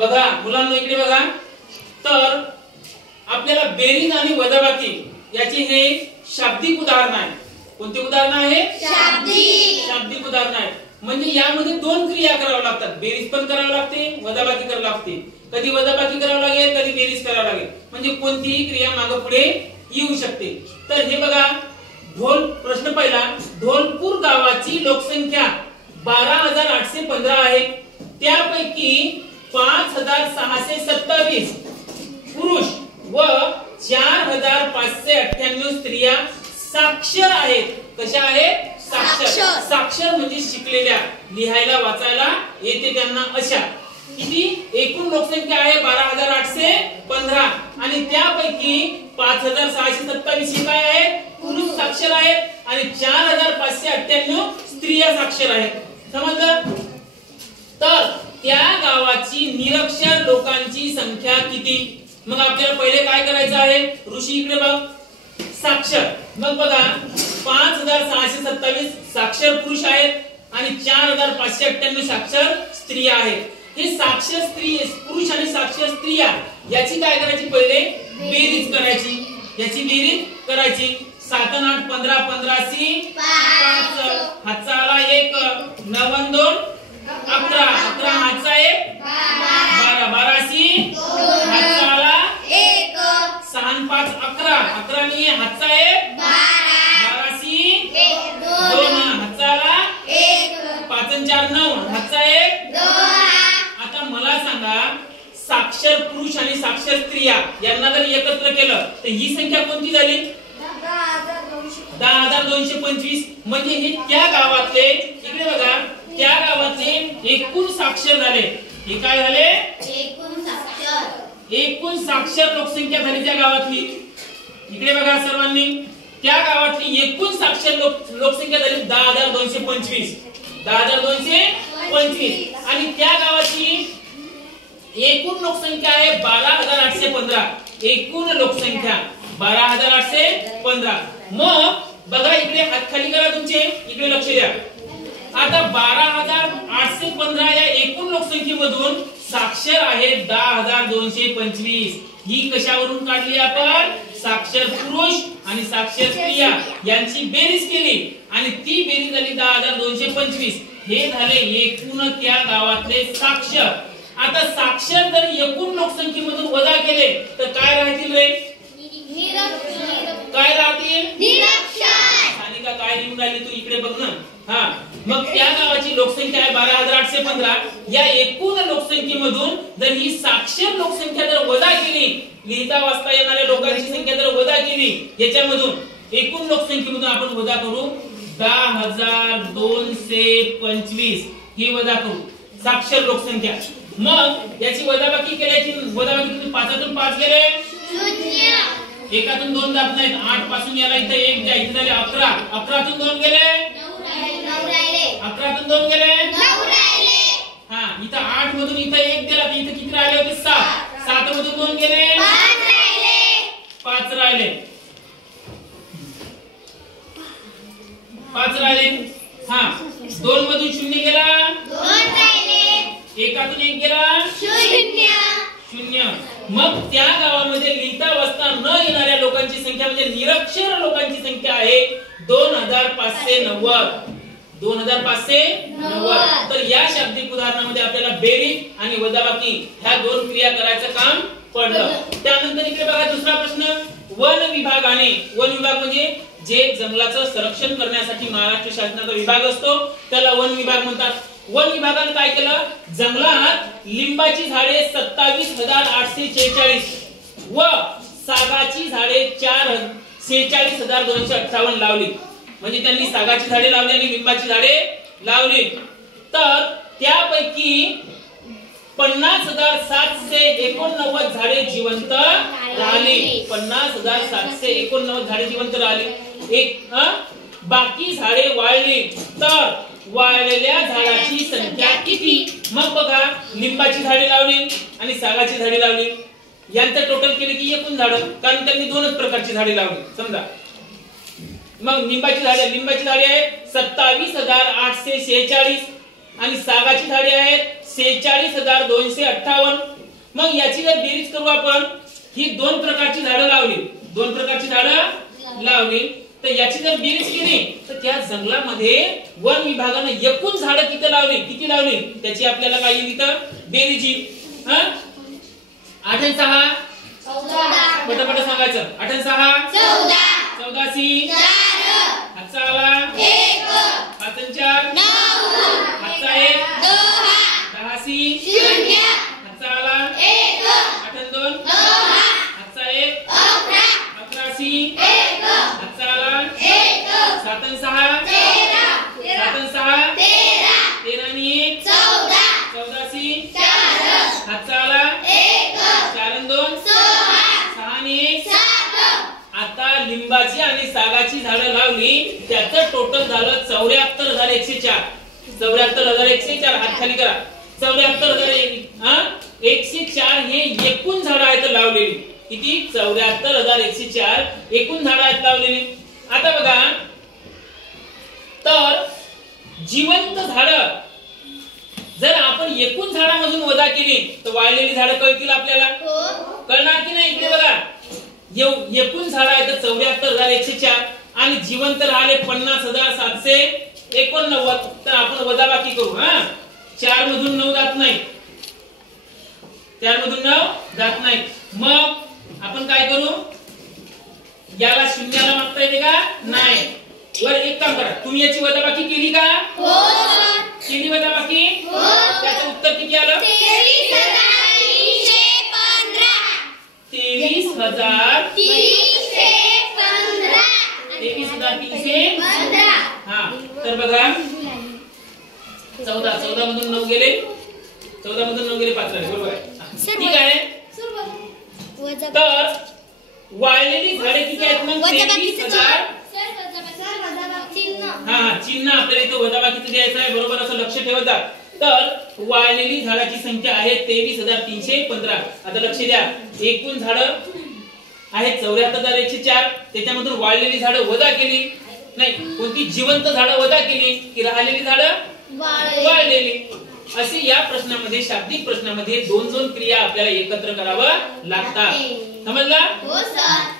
बघा मुलांनो इकडे बघा, तर आपल्याला बेरीज आणि वजाबाकी याचे हे शाब्दिक उदाहरण आहे. कोणते उदाहरण आहे? शाब्दिक उदाहरण आहे. म्हणजे यामध्ये दोन क्रिया कराव्या लागतात. बेरीज पण करावी लागते, वजाबाकी करावी लागते. कधी वजाबाकी करावी लागेल, कधी बेरीज करावी लागेल. म्हणजे कोणतीही क्रिया मागे पुढे येऊ शकते. तर हे बघा, प्रश्न पहिला, धोलपूर गावाची लोकसंख्या 12,815 आहे. त्यापैकी 5,627 पुरुष व 4,598 स्त्रिया साक्षर आहेत. कशा आहेत? साक्षर. साक्षर म्हणजे शिकलेल्या, लिहायला वाचायला येते त्यांना अशा. किती? एकूण लोकसंख्या आहे 12,815 आणि त्यापैकी 5,627 ही काय आहे? पुरुष साक्षर आहेत आणि 4,598 स्त्रिया साक्षर आहेत. समजलं? तर त्या गावाची निरक्षर लोकांची संख्या किती? मग आपल्याला पहिले काय करायचं आहे? ऋषी इकडे बघ, साक्षर. मग बघा 5,627 साक्षर पुरुष आहेत आणि 4,598 साक्षर स्त्रिया आहेत. हे साक्षर स्त्री पुरुष आणि साक्षर स्त्रिया याची काय करायची? पहिले बेरीज करायची. याची बेरीज करायची. 7 आणि 8 15 15 5 हातचा आला 1 9 आणि 2 11 11 हातचा 1 12 12 हातचा आला 1 6 आणि 5 11 11 आणि हातचा 1 12 2 हातचा आला 1 5 आणि 4 9 हातचा 1 आता मला सांगा, साक्षर पुरुष आणि साक्षर स्त्रिया यांना जर एकत्र केलं तर ही संख्या कोणती झाली? 10,225. म्हणजे हे त्या गावातले, इकडे बघा, त्या गावातले एकूण साक्षर झाले. हे काय झाले? एकूण साक्षर लोकसंख्या झाली त्या गावातली. इकडे बघा सर्वांनी, त्या गावातली एकूण साक्षर लोकसंख्या झाली 10,225. 10,225 आणि त्या गावाची एकूण लोकसंख्या आहे 12,815. एकूण लोकसंख्या 12,815. मग बघा इकडे हात खाली करा तुमचे, इकडे लक्ष द्या. आता 12,815 या एकूण लोकसंख्येमधून साक्षर आहे 10,225. ही कशावरून काढली आपण? साक्षर पुरुष आणि साक्षर स्त्रिया यांची बेरीज केली आणि ती बेरीज झाली 10,225. हे झाले एकूण त्या गावातले साक्षर. आता साक्षर जर एकूण लोकसंख्येमधून वजा केले तर काय राहतील रे? काय राहतील? निरक्षर. सानिका काय लिहून राहिली तू? इकडे बघ ना. हा, मग त्या गावाची लोकसंख्या आहे 12,815. या एकूण लोकसंख्येमधून जर ही साक्षर लोकसंख्या जर वजा केली, लिहिता वाचता येणाऱ्या लोकांची संख्या जर वजा केली, याच्यामधून एकूण लोकसंख्येमधून आपण वजा करू 10,225. ही वजा करू साक्षर लोकसंख्या. मग याची वजाबाकी केल्याची, वजाबाकी किती? 5 5 गेले 0, 1 2 जात नाहीत. 8 पासून याला इथे 1 द्या, इथे झाले 11. 11 2 गेले 9 राहिले. 11 2 गेले 9 राहिले. हा, इथे 8 मधून इथे 1 दिला तर इथे किती राहिले होते? 7. 7 मधून 2 गेले 5 राहिले. 5 राहिले. 5 राहिले. हा, 2 मधून 0 गेला 2 राहिले. 1 1 गेला 0. मग त्या गावामध्ये लिहिता वाचता न येणाऱ्या लोकांची संख्या म्हणजे निरक्षर लोकांची संख्या आहे 2,590. 2,590. तर या शाब्दिक उदाहरणामध्ये आपल्याला बेरीज आणि वजाबाकी ह्या दोन क्रिया करायचं काम पडलं. त्यानंतर इकडे बघा दुसरा प्रश्न. वन विभागाने, वन विभाग म्हणजे जे जंगलाचं संरक्षण करण्यासाठी महाराष्ट्र शासनाचा विभाग असतो त्याला वन विभाग म्हणतात. वन विभागाने काय केलं? जंगलात लिंबाची झाडे 27,846 व सागाची झाडे 46,258 लावली. म्हणजे त्यांनी सागाची झाडे लावली आणि लिंबाची झाडे लावली. तर त्यापैकी 50,789 झाडे जिवंत राहिली. 50,789 झाडे जिवंत राहिली. बाकी झाडे वाळली. तर वाळलेल्या झाडाची संख्या किती? मग बघा, लिंबाची झाडे लावली आणि सागाची झाडे लावली, यांचं टोटल केले की एकूण झाड, कारण त्यांनी दोनच प्रकारची झाडे लावली समजा. मग लिंबाची झाडे आहेत 27,846 आणि सागाची झाडे आहेत 46,258. मग याची जर बेरीज करू आपण, ही दोन प्रकारची झाडं लावली, तर याची जर बेरीज केली तर त्या जंगलामध्ये वन विभागाने एकूण झाडं किती लावली त्याची आपल्याला काय येईल इथं बेरीज येईल. 8 आणि 6 पटापट सांगायचं. 8 आणि 6 14 हातचा आला 1 5 आणि 4 हातचा 1 10 हातचा आला 1 8 आणि 2 हातचा 1 11 हातचा आला 7 आणि 6 7 आणि 6 13 आणि 1 14 हातचा आला 4 आणि 2 6 आणि 1. आता लिंबाची आणि सागाची झाडं लावली, त्याचं टोटल झालं 74,104. 74,104. हात खाली करा. 74,104 हे एकूण झाडं आहेत लावलेली. किती? 74,104 एकूण झाडं आहेत लावलेली. आता बघा, तर जिवंत झाडं जर आपण एकूण झाडामधून वजा केली तर वाळलेली झाडं कळतील आपल्याला, कळणार की नाही? इकडे बघा, एकूण झाडं आहेत 74,104 आणि जिवंत राहिले 50,789. तर आपण वजाबाकी करू. 4 मधून 9 जात नाही, 4 मधून 9 जात नाही. मग आपण काय करू, याला शून्याला मागता येते का? नाही. वर एक काम करा, तुम्ही याची वजाबाकी केली का? केली वजाबाकी? त्याचं उत्तर किती आलं? 23,315. हा, तर बघा 14 मधून 9 गेले, 14 मधून 9 गेले 5 राहिले. बरोबर आहे. ठीक आहे. तर वाळलेली झाडे किती आहेत मग? 23,000. चिन्ह आपल्याला इथे वजाबाकीचं द्यायचं आहे. बरोबर, असं लक्ष ठेवत जा. तर वाळलेली झाडाची संख्या आहे 23,315. आता लक्ष द्या, एकूण झाडं आहेत 74,104. त्याच्यामधून वाळलेली झाडं वजा केली, नाही कोणती जिवंत झाडं वजा केली की राहिलेली झाडं वाळलेली. असे या प्रश्नामध्ये, शाब्दिक प्रश्नामध्ये 2 क्रिया आपल्याला एकत्र कराव्या लागतात. समजला? हो सर.